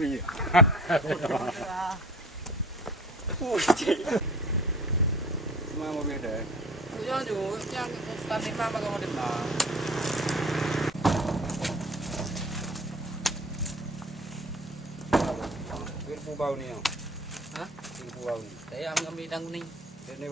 Iya. Semua mau beda. Iya juga, yang standing mama kamu di mana? Kiri bau ni ya. Hah? Kiri bau ni. Saya ambil bidang ni. Ini